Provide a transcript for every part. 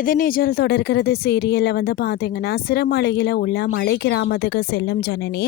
எதிர்நீச்சல் தொடர்கிறது சீரியலில் பார்த்தீங்கன்னா சிறுமலையில் உள்ள மலை கிராமத்துக்கு செல்லும் ஜனனி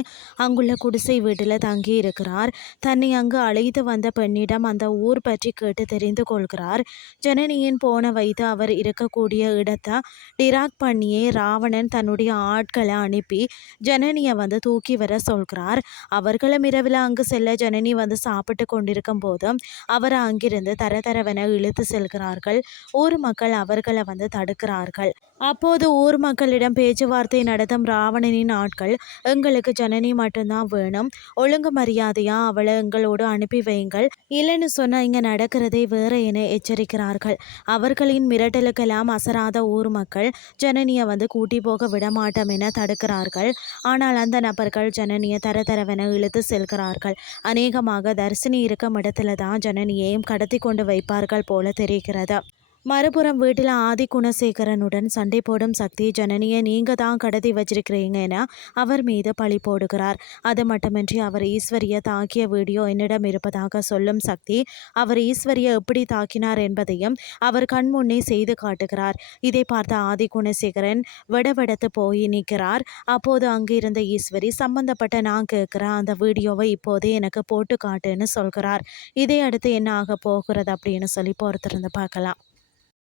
அங்குள்ள குடிசை வீட்டில் தங்கி இருக்கிறார். தன்னை அங்கு அழைத்து வந்த பெண்ணிடம் அந்த ஊர் பற்றி கேட்டு தெரிந்து கொள்கிறார். ஜனனியின் போன வைத்து அவர் இருக்கக்கூடிய இடத்தை டிராக் பண்ணியே ராவணன் தன்னுடைய ஆட்களை அனுப்பி ஜனனியை தூக்கி வர சொல்கிறார். அவர்களும் இரவில் அங்கு செல்ல ஜனனி சாப்பிட்டு கொண்டிருக்கும் போது அவரை அங்கிருந்து தரதரவென இழுத்து செல்கிறார்கள். ஊர் மக்கள் அவர்களை தடுக்கிறார்கள். அப்போது ஊர் மக்களிடம் பேச்சுவார்த்தை நடத்தும் ராவணனின் ஆட்கள், எங்களுக்கு ஜனனி மட்டும்தான் வேணும், ஒழுங்கு மரியாதையா அவளை எங்களோடு அனுப்பி வையுங்கள், இல்லைன்னு சொன்னா இங்க நடக்கிறதே வேற என எச்சரிக்கிறார்கள். அவர்களின் மிரட்டலுக்கெல்லாம் அசராத ஊர் மக்கள் ஜனனியை கூட்டி போக விடமாட்டோம் என தடுக்கிறார்கள். ஆனால் அந்த நபர்கள் ஜனனியை தரதரவென இழுத்து செல்கிறார்கள். அநேகமாக தர்சினி இருக்கும் இடத்துல தான் ஜனனியையும் கடத்தி கொண்டு வைப்பார்கள் போல தெரிகிறது. மறுபுறம் வீட்டில் ஆதி குணசேகரனுடன் சண்டை போடும் சக்தி ஜனனியை நீங்க தான் கடத்தி வச்சிருக்கிறீங்க என அவர் மீது பழி போடுகிறார். அது மட்டுமின்றி அவர் ஈஸ்வரியை தாக்கிய வீடியோ என்னிடம் இருப்பதாக சொல்லும் சக்தி அவர் ஈஸ்வரியை எப்படி தாக்கினார் என்பதையும் அவர் கண்முன்னே செய்து காட்டுகிறார். இதை பார்த்த ஆதி குணசேகரன் வெடவெடத்து போய் நிற்கிறார். அப்போது அங்கு இருந்த ஈஸ்வரி, சம்பந்தப்பட்ட நான் கேட்குற அந்த வீடியோவை இப்போதே எனக்கு போட்டு காட்டுன்னு சொல்கிறார். இதை அடுத்து என்ன ஆக போகிறது அப்படின்னு சொல்லி பொறுத்திருந்து பார்க்கலாம்.